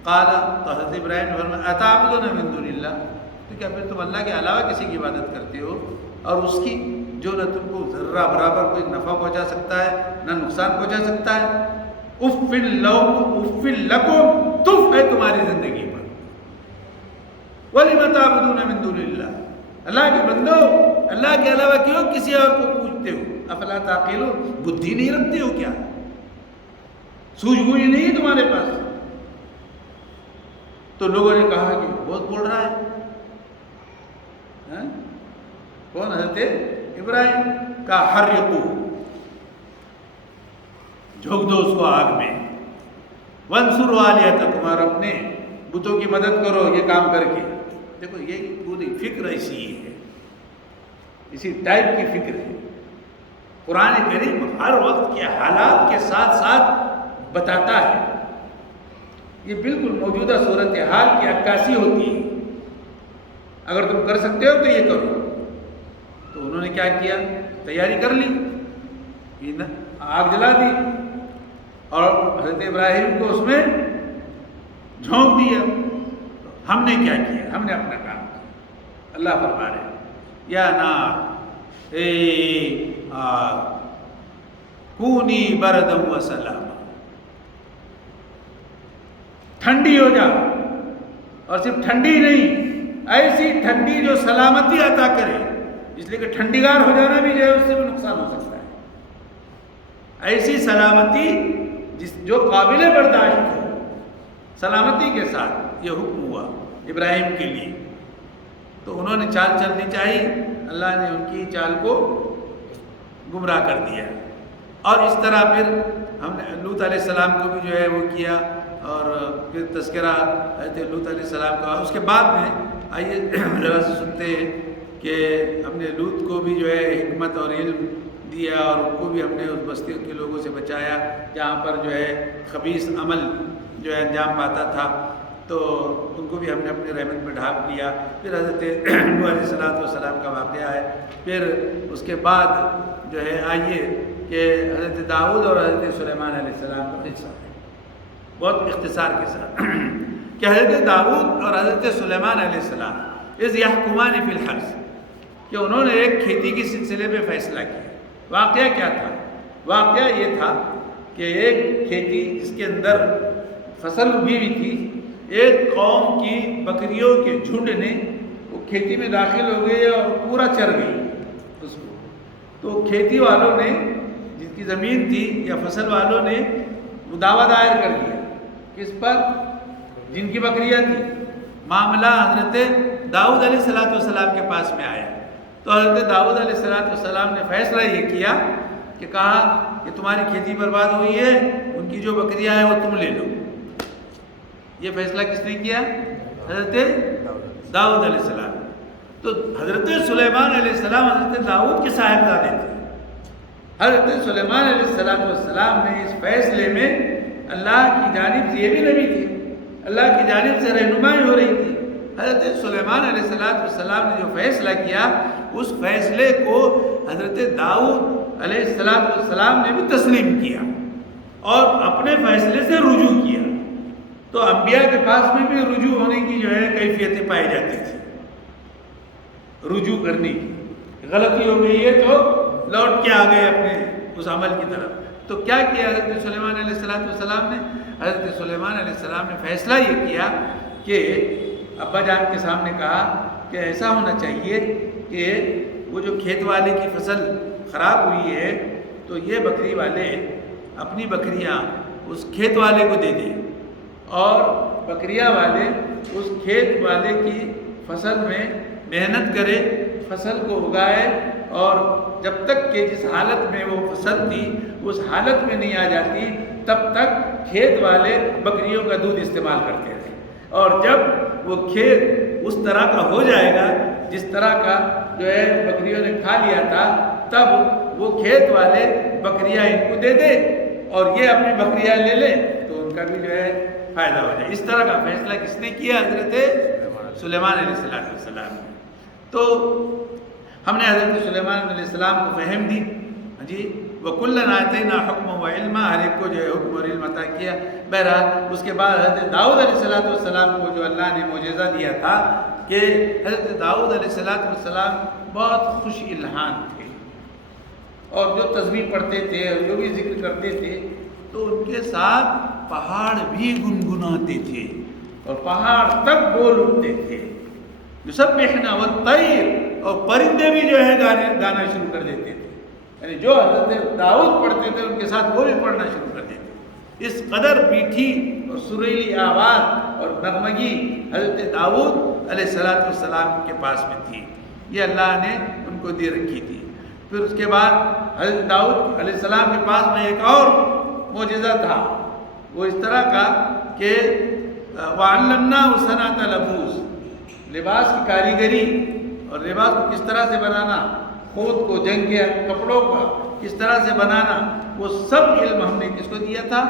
قال، تو حضرت ابراہیم نے فرمایا اتعبدون من دون اللہ، تو کیا پھر تم اللہ کے علاوہ کسی کی عبادت کرتے ہو، اور اس کی جو نہ تم کو ذرہ برابر کوئی نفع پہنچا سکتا ہے نہ نقصان پہنچا سکتا ہے؟ اف لکم، تف ہے تمہاری زندگی پر، وَلِمَ تَعْبُدُونَ مِن دُونِ اللَّهِ، اللہ کے بندو اللہ کے علاوہ کیوں کسی اور کو پوچھتے ہو؟ افلا تعقلون، بدھی نہیں رکھتے ہو کیا؟ سوجھ بوجھ نہیں ہے تمہارے پاس؟ تو لوگوں نے کہا کہ بہت بول رہا ہے، کون؟ حضرت ابراہیم کا حرقو، جھونک دو اس کو آگ میں، وانصروا آلہتکم، اور اپنے بتوں کی مدد کرو یہ کام کر کے۔ دیکھو یہ پوری فکر ایسی ہے اسی ٹائپ کی فکر ہے۔ قرآن کریم ہر وقت کے حالات کے ساتھ ساتھ بتاتا ہے۔ یہ بالکل موجودہ صورتحال کی عکاسی ہوتی ہے۔ اگر تم کر سکتے ہو تو یہ کرو۔ تو انہوں نے کیا کیا؟ تیاری کر لی، آگ جلا دی اور حضرت ابراہیم کو اس میں جھونک دیا۔ ہم نے کیا کیا؟ ہم نے اپنا کام کیا۔ اللہ فرما رہے ہیں یا نار اے آگ کونی بردم و سلام، ٹھنڈی ہو جا، اور صرف ٹھنڈی نہیں، ایسی ٹھنڈی جو سلامتی عطا کرے، اس لیے کہ ٹھنڈیگار ہو جانا بھی جو ہے اس سے بھی نقصان ہو سکتا ہے۔ ایسی سلامتی جو قابل برداشت ہو، سلامتی کے ساتھ یہ حکم ہوا ابراہیم کے لیے۔ تو انہوں نے چال چلنی چاہیے، اللہ نے ان کی چال کو گمراہ کر دیا۔ اور اس طرح پھر ہم نے لوط علیہ السلام کو بھی جو ہے وہ کیا، اور پھر تذکرہ حضرت لوط علیہ السلام کا۔ اس کے بعد میں آئیے ذرا سے سنتے ہیں کہ ہم نے لوط کو بھی جو ہے حکمت اور علم دیا، اور ان کو بھی ہم نے اس بستی کے لوگوں سے بچایا جہاں پر جو ہے خبیث عمل جو ہے انجام پاتا تھا، تو ان کو بھی ہم نے اپنی رحمت میں ڈھانپ لیا۔ پھر حضرت نوح علیہ السلام کا واقعہ ہے۔ پھر اس کے بعد جو ہے آئیے کہ حضرت داؤد اور حضرت سلیمان علیہ السلام کا قصہ ہے، بہت اختصار کے ساتھ، کہ حضرت داؤد اور حضرت سلیمان علیہ السلام اذ یحکمان فی الحرث، کہ انہوں نے ایک کھیتی کے سلسلے میں فیصلہ کیا۔ واقعہ کیا تھا؟ واقعہ یہ تھا کہ ایک کھیتی جس کے اندر فصل اگی ہوئی تھی، ایک قوم کی بکریوں کے جھنڈ نے وہ کھیتی میں داخل ہو گئے اور پورا چر گئی اس کو۔ تو کھیتی والوں نے، جن کی زمین تھی یا فصل والوں نے، وہ دعویٰ دائر کر دیا کس پر؟ جن کی بکریاں تھیں۔ معاملہ حضرت داؤد علیہ السلام کے پاس میں آیا، تو حضرت داؤد علیہ السلام نے فیصلہ یہ کیا کہ کہا کہ تمہاری کھیتی برباد ہوئی ہے، ان کی جو بکریاں ہیں وہ تم لے لو۔ یہ فیصلہ کس نے کیا؟ حضرت داؤد علیہ السلام۔ تو حضرت سلیمان علیہ السلام حضرت داؤد کے صاحبزادے تھے۔ حضرت سلیمان علیہ السلام نے اس فیصلے میں اللہ کی جانب سے، یہ بھی نبی تھے، اللہ کی جانب سے رہنمائی ہو رہی تھی۔ حضرت سلیمان علیہ السلام نے جو فیصلہ کیا، اس فیصلے کو حضرت داؤد علیہ السلام نے بھی تسلیم کیا اور اپنے فیصلے سے رجوع کیا۔ تو انبیاء کے پاس میں بھی رجوع ہونے کی جو ہے کیفیتیں پائی جاتی تھی، رجوع کرنے کی۔ غلطی ہو گئی ہے تو لوٹ کے آ گئے اپنے اس عمل کی طرف۔ تو کیا کیا حضرت سلیمان علیہ السلام نے؟ حضرت سلیمان علیہ السلام نے فیصلہ یہ کیا کہ ابا جان کے سامنے کہا کہ ایسا ہونا چاہیے کہ وہ جو کھیت والے کی فصل خراب ہوئی ہے، تو یہ بکری والے اپنی بکریاں اس کھیت والے کو دے دیں، اور بکریاں والے اس کھیت والے کی فصل میں محنت کرے، فصل کو اگائے، اور جب تک کہ جس حالت میں وہ فصل تھی اس حالت میں نہیں آ جاتی تب تک کھیت والے بکریوں کا دودھ استعمال کرتے تھے، اور جب وہ کھیت اس طرح کا ہو جائے گا جس طرح کا جو ہے بکریوں نے کھا لیا تھا، تب وہ کھیت والے بکریاں ان کو دے دے اور یہ اپنی بکریاں لے لے، تو ان کا بھی جو ہے فائدہ ہو جائے۔ اس طرح کا فیصلہ کس نے کیا؟ حضرت سلیمان علیہ السلام نے۔ تو ہم نے حضرت سلیمان علیہ السلام کو فہم دی، جی وَكُلًّا آتَيْنَا حُكْمًا وَعِلْمًا، ہر ایک کو جو ہے حکم اور علم عطا کیا۔ بہرحال اس کے بعد حضرت داؤد علیہ السلام کو جو اللہ نے معجزہ دیا تھا کہ حضرت داؤد علیہ السلام بہت خوش الحان تھے، اور جو تسبیح پڑھتے تھے اور جو بھی ذکر کرتے تھے تو ان کے ساتھ پہاڑ بھی گنگناتے تھے اور پہاڑ تک بول اٹھتے تھے۔ یسبحنا والطیر، اور پرندے بھی جو ہے گانا شروع کر دیتے تھے، یعنی جو حضرت داؤد پڑھتے تھے ان کے ساتھ وہ بھی پڑھنا شروع کر دیتے۔ اس قدر میٹھی اور سریلی آواز اور نغمگی حضرت داؤد علیہ السلام کے پاس میں تھی، یہ اللہ نے ان کو دے رکھی تھی۔ پھر اس کے بعد حضرت داؤد علیہ السلام کے پاس میں ایک اور معجزہ تھا، وہ اس طرح کا کہ وَعَلَّمْنَاهُ صَنْعَةَ لَبُوسٍ، لباس کی کاریگری اور لباس کو کس طرح سے بنانا خود کو، جنگ کے کپڑوں کا کس طرح سے بنانا، وہ سب علم ہم نے کس کو دیا تھا؟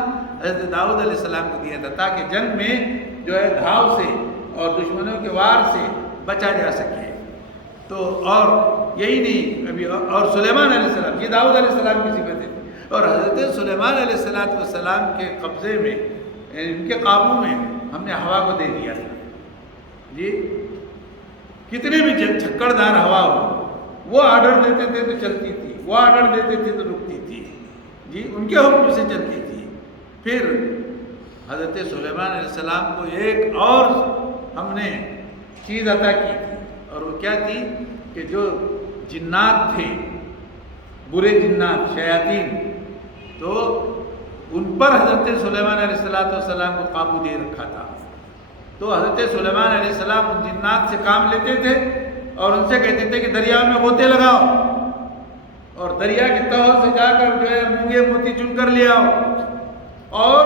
حضرت داؤد علیہ السلام کو دیا تھا، تاکہ جنگ میں جو ہے گھاؤ سے اور دشمنوں کے وار سے بچا جا سکے۔ تو اور یہی نہیں، ابھی اور سلیمان علیہ السلام، یہ داؤد علیہ السلام کی صفتیں تھیں، اور حضرت سلیمان علیہ السلام کے قبضے میں، ان کے قابو میں ہم نے ہوا کو دے دیا تھا جی۔ کتنے بھی چھکڑ دار ہوا ہو، وہ آرڈر دیتے تھے تو چلتی تھی، وہ آرڈر دیتے تھے تو رکتی تھی جی، ان کے حکم سے چلتی تھی۔ پھر حضرت سلیمان علیہ السلام کو ایک اور ہم نے چیز عطا کی تھی، اور وہ کیا تھی کہ جو جنات تھے، برے جنات، شیاطین، تو ان پر حضرت سلیمان علیہ السلام کو قابو دے رکھا تھا۔ تو حضرت سلیمان علیہ السلام ان جنات سے کام لیتے تھے اور ان سے کہتے تھے کہ دریا میں غوطے لگاؤ اور دریا کی تہوں سے جا کر جو ہے مونگے موتی چن کر لے آؤ، اور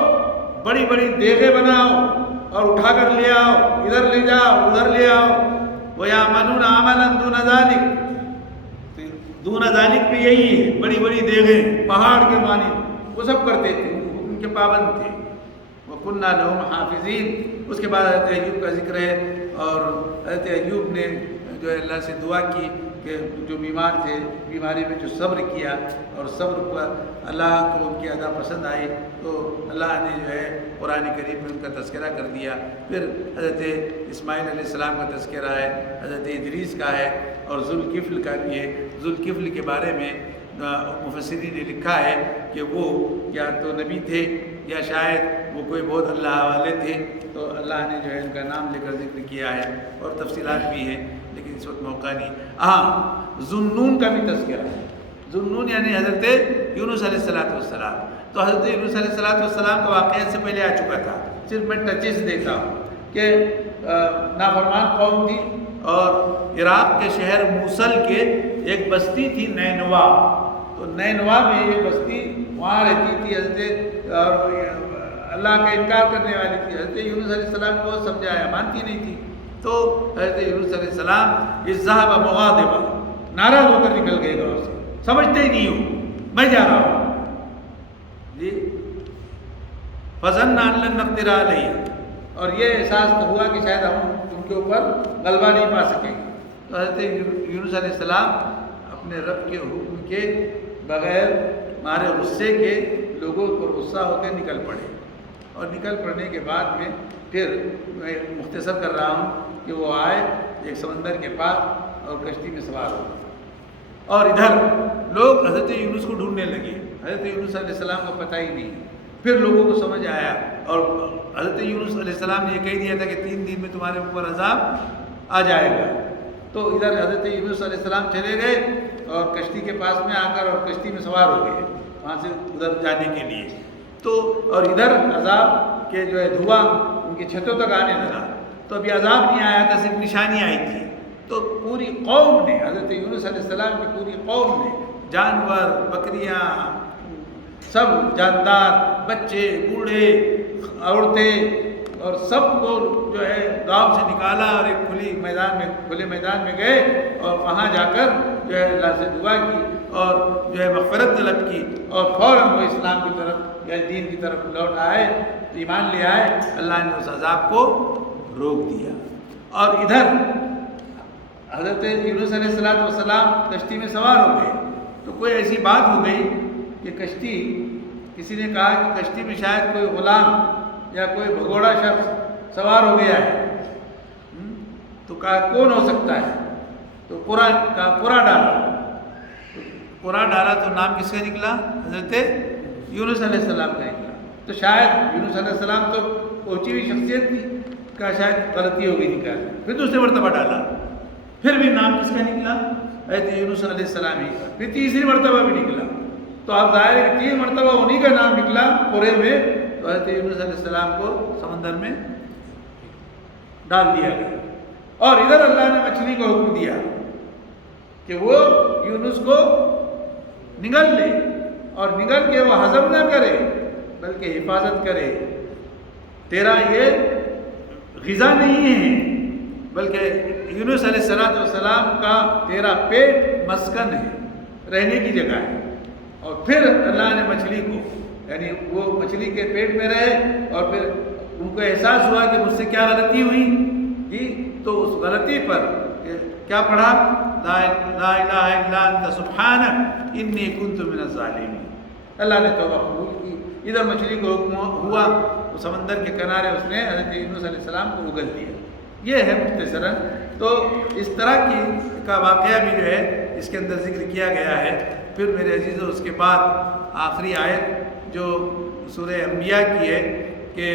بڑی بڑی دیگیں بناؤ اور اٹھا کر لے آؤ، ادھر لے جاؤ ادھر لے آؤ۔ وَيَعْمَلُونَ عَمَلًا دُونَ ذَلِكَ، دون ذالک بھی یہی ہے، بڑی بڑی دیگیں پہاڑ کے مانند، وہ سب کرتے تھے، ان کے پابند تھے۔ وَكُنَّا لَهُمْ حَافِظِينَ۔ اس کے بعد حضرت ایوب کا ذکر ہے، اور حضرت ایوب نے جو ہے اللہ سے دعا کی کہ جو بیمار تھے، بیماری میں جو صبر کیا، اور صبر پر اللہ کو ان کی ادا پسند آئی، تو اللہ نے جو ہے قرآن کریم میں ان کا تذکرہ کر دیا۔ پھر حضرت اسماعیل علیہ السلام کا تذکرہ ہے، حضرت ادریس کا ہے، اور ذوالکفل کا بھی ہے۔ ذوالکفل کے بارے میں مفسرین نے لکھا ہے کہ وہ یا تو نبی تھے یا شاید وہ کوئی بہت اللہ والے تھے، تو اللہ نے جو ہے ان کا نام لے کر ذکر کیا ہے، اور تفصیلات بھی ہیں، لیکن اس وقت موقع نہیں۔ ہاں، ذُنُّون کا بھی تذکرہ ہے۔ ذُنُّون یعنی حضرت یونس علیہ السلام۔ تو حضرت یونس علیہ السلام کا واقعہ سے پہلے آ چکا تھا، صرف میں ٹچز دیتا ہوں کہ نافرمان قوم تھی، اور عراق کے شہر موصل کے ایک بستی تھی نینوا، تو نینوا میں ایک بستی وہاں رہتی تھی، حضرت اللہ کا انکار کرنے والی تھی۔ حضرت یونس علیہ السلام کو سمجھایا، مانتی نہیں تھی، تو حضرت یونس علیہ السلام ذهب مغاضبا، ناراض ہو کر نکل گئے گھر سے، سمجھتے ہی نہیں ہو میں جا رہا ہوں جی۔ فظن ان لن نقدر علیہ، اور یہ احساس ہوا کہ شاید ہم ان کے اوپر غلبہ نہیں پا سکیں۔ تو حضرت یونس علیہ السلام اپنے رب کے حکم کے بغیر مارے غصے کے لوگوں پر غصہ ہو کے نکل پڑے، اور نکل پڑنے کے بعد میں پھر میں مختصر کر رہا ہوں کہ وہ آئے ایک سمندر کے پاس اور کشتی میں سوار ہو، اور ادھر لوگ حضرت یونس کو ڈھونڈنے لگے، حضرت یونس علیہ السلام کو پتہ ہی نہیں۔ پھر لوگوں کو سمجھ آیا، اور حضرت یونس علیہ السلام نے یہ کہہ دیا تھا کہ 3 دن میں تمہارے اوپر عذاب آ جائے گا۔ تو ادھر حضرت یونس علیہ السلام چلے گئے اور کشتی کے پاس میں آ کر اور کشتی میں سوار ہو گئے وہاں سے ادھر جانے کے لیے، تو اور ادھر عذاب کے جو ہے دھواں ان کی چھتوں تک آنے لگا۔ تو ابھی عذاب نہیں آیا تھا، صرف نشانی آئی تھی۔ تو پوری قوم نے، حضرت یونس علیہ السلام کی پوری قوم نے، جانور، بکریاں، سب جاندار، بچے، بوڑھے، عورتیں، اور سب کو جو ہے گاؤں سے نکالا اور ایک کھلے میدان میں گئے، اور وہاں جا کر جو ہے اللہ سے دعا کی اور جو ہے مغفرت طلب کی، اور فوراً وہ اسلام کی طرف یا دین کی طرف لوٹ آئے، ایمان لے آئے۔ اللہ نے اس عذاب کو روک دیا۔ اور ادھر حضرت یونس علیہ السلام کشتی میں سوار ہو گئے، تو کوئی ایسی بات ہو گئی کہ کشتی، کسی نے کہا کہ کشتی میں شاید کوئی غلام یا کوئی بھگوڑا شخص سوار ہو گیا ہے، تو کہا کون ہو سکتا ہے؟ تو قرا ڈالا، تو نام کس کا نکلا؟ حضرت یونس علیہ السلام کا نکلا۔ تو شاید یونس علیہ السلام تو پہنچی ہوئی شخصیت تھی، کا شاید غلطی ہو گئی نکال، پھر دوسرے مرتبہ ڈالا، پھر بھی نام کس کا نکلا؟ حضرت یونس علیہ السلام ہی کا۔ پھر تیسری مرتبہ بھی نکلا، تو اب ظاہر ہے کہ 3 مرتبہ انہی کا نام نکلا قرے میں، تو حضرت یونس علیہ السلام کو سمندر میں ڈال دیا گیا۔ اور ادھر اللہ نے مچھلی کو حکم دیا کہ وہ یونس کو نگل لے، اور نگل کے وہ ہضم نہ کرے بلکہ حفاظت کرے۔ تیرا یہ غذا نہیں ہے، بلکہ یونس علیہ السلام کا تیرا پیٹ مسکن ہے، رہنے کی جگہ ہے۔ اور پھر اللہ نے مچھلی کو، یعنی وہ مچھلی کے پیٹ میں رہے اور پھر ان کو احساس ہوا کہ مجھ سے کیا غلطی ہوئی جی، تو اس غلطی پر کیا پڑھا؟ لا الہ الا انت سبحانک انی کنت من الظالمین۔ اللہ نے توبہ قبول کی۔ ادھر مچھلی کو حکم ہوا، وہ سمندر کے کنارے اس نے حضرت یونس علیہ السلام کو اگل دیا۔ یہ ہے مختصراً۔ تو اس طرح کا واقعہ بھی جو ہے اس کے اندر ذکر کیا گیا ہے۔ پھر میرے عزیزو اس کے بعد آخری آیت جو سورہ انبیاء کی ہے کہ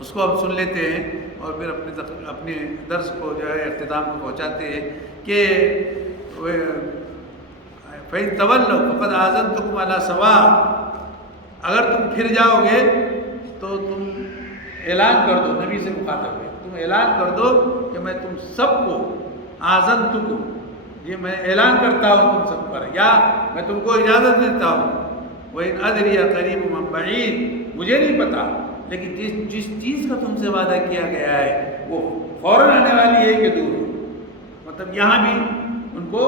اس کو ہم سن لیتے ہیں اور پھر اپنے درس کو جو ہے اختتام کو پہنچاتے ہیں کہ فَإِن تَوَلَّوْا فَقَدْ آذَنْتُكُمْ عَلَىٰ سَوَاءٍ، اگر تم پھر جاؤ گے تو تم اعلان کر دو، نبی سے مخاطب ہے، تم اعلان کر دو کہ میں تم سب کو آذَنْتُكُمْ، یہ میں اعلان کرتا ہوں تم سب پر، یا میں تم کو اجازت دیتا ہوں۔ وَإِنْ أَدْرِيَ قَرِيبٌ أَمْ بَعِيدٌ، مجھے نہیں پتا، لیکن جس چیز کا تم سے وعدہ کیا گیا ہے وہ فوراً آنے والی ہے کہ دور، مطلب یہاں بھی ان کو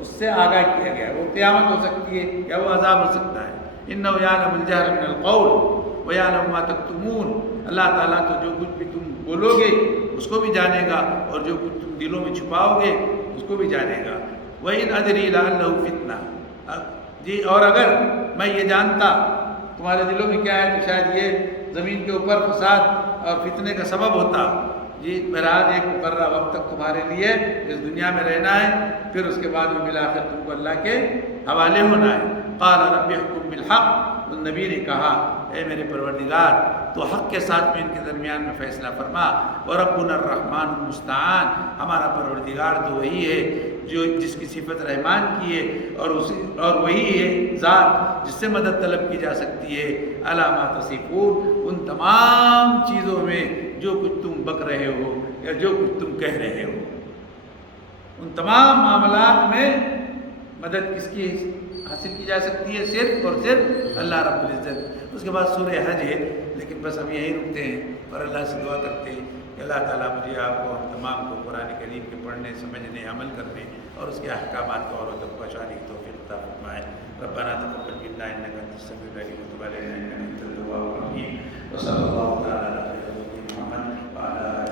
اس سے آگاہ کیا گیا ہے، وہ قیامت ہو سکتی ہے یا وہ عذاب ہو سکتا ہے۔ إِنَّهُ يَعْلَمُ الْجَهْرَ مِنَ الْقَوْلِ وَيَعْلَمُ مَا تَكْتُمُونَ، اللہ تعالیٰ تو جو کچھ بھی تم بولو گے اس کو بھی جانے گا اور جو کچھ تم دلوں میں چھپاؤ گے اس کو بھی جانے گا۔ وَإِنْ أَدْرِي لَعَلَّهُ فِتْنَةٌ، جی اور اگر میں یہ جانتا تمہارے دلوں میں کیا ہے تو شاید یہ زمین کے اوپر فساد اور فتنے کا سبب ہوتا۔ جی بہرحال ایک مقررہ وقت تک تمہارے لیے اس دنیا میں رہنا ہے، پھر اس کے بعد میں بالآخر تم کو اللہ کے حوالے ہونا ہے۔ قال رب احکم بالحق، نبی نے کہا اے میرے پروردگار تو حق کے ساتھ میں ان کے درمیان میں فیصلہ فرما۔ وربنا الرحمن المستعان، ہمارا پروردگار تو وہی ہے جو جس کی صفت رحمان کی ہے اور وہی ہے ذات جس سے مدد طلب کی جا سکتی ہے۔ علی ما تصفون، ان تمام چیزوں میں جو کچھ تم بک رہے ہو یا جو کچھ تم کہہ رہے ہو، ان تمام معاملات میں مدد کس کی حاصل کی جا سکتی ہے؟ صرف اور صرف اللہ رب العزت۔ اس کے بعد سورہ حج ہے، لیکن بس ہم یہی رکتے ہیں اور اللہ سے دعا کرتے ہیں کہ اللہ تعالیٰ مجھے آپ کو ہم تمام کو قرآن کریم کے پڑھنے، سمجھنے، عمل کرنے اور اس کے احکامات کو اوروں تک پہنچانے کی توفیق عطا فرمائے۔ ربنا تقبل منا انک انت السمیع العلیم وتب علینا انک انت التواب الرحیم۔ وصلی اللہ تعالی علی محمد وعلی